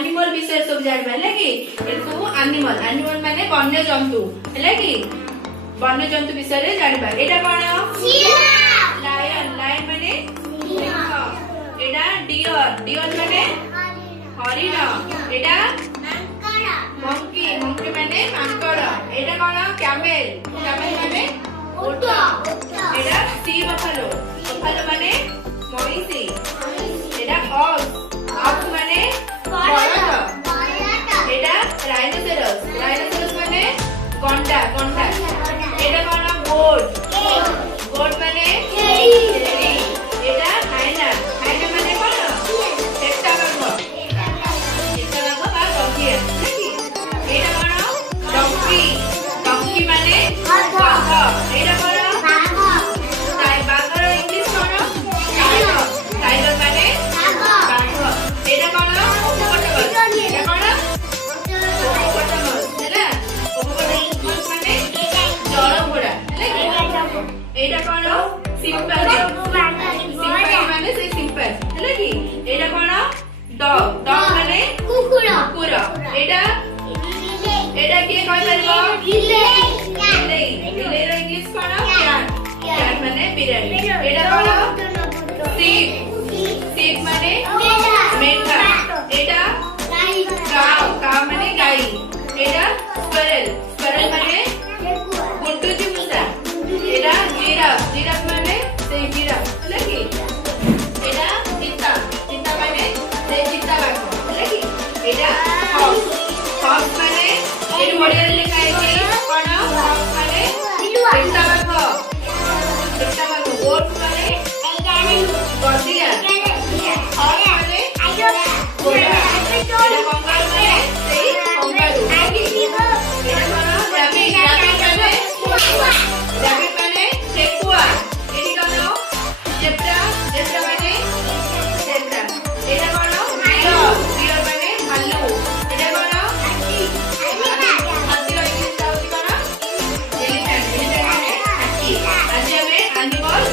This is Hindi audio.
एनिमल विषय सब जानबा है कि ए सब एनिमल एनिमल माने वन्य जंतु है कि वन्य जंतु विषय रे जानबा। एटा कोन लायन लायन माने सिंह। एटा डियर डियर माने हरिण। एटा मंकी मंकी माने मांकड़। एटा कोन कैमेल कैमेल माने ऊंट। एटा सी बफलो बफलो माने महीसी। एटा ऑक्स ऑक्स माने बलद। एटा राइनोसेरस राइनोसेरस माने गंडा गंडा। एटा कोन गोट गोट माने छेरी। एटा हाइना हाइना माने कोन सेटा बाघ सेटा बाघ बा गधिया। एटा कोन डंकी डंकी माने बाघ। एटा कोन बाघर इंग्लिश कोन टाइगर टाइगर माने बाघ। एटा कोन हिप्पोपोटामस। एटा कोन हिप्पोपोटामस हैला हिप्पोपोटामस माने जड़ घोड़ा हैला। एटा कोन सिंपैथी सिंपैथी माने से सिंपैथी हैला कि। एटा कोन डॉग डॉग माने कुकुर कुकुर। एटा एटा के कहि परबो बिलेई बिलेई रो इंग्लिश कोन कैट कैट माने बिराई। एटा कोन शीप शीप माने मेंढा। एटा काऊ काऊ माने गाई। एटा स्क्विरल स्क्विरल माने गुंडुची मूसा। एटा जिराफ जिराफ माने से जिराफ हैला कि। एटा चीता चीता माने से चीता बाघ हैला कि। एटा हॉर्स हॉर्स माने ए ओडिया रे लिखा है कोन हॉर्स माने चीता बाघ चीता बाघ। गोट माने गधिया। हॉर्स माने घोड़ा। एटा कंगारू माने से कंगारू हैला कि। एटा कोन रैबिट रैबिट माने ठेकुआ। एटी कोन जेब्रा जेब्रा माने जेब्रा। एटा कोन डियर डियर माने भालू। एटा कोन हाथी हाथी रो इंग्लिश होती कोन एलिफेंट एलिफेंट माने हाथी। आज हमें एनिमल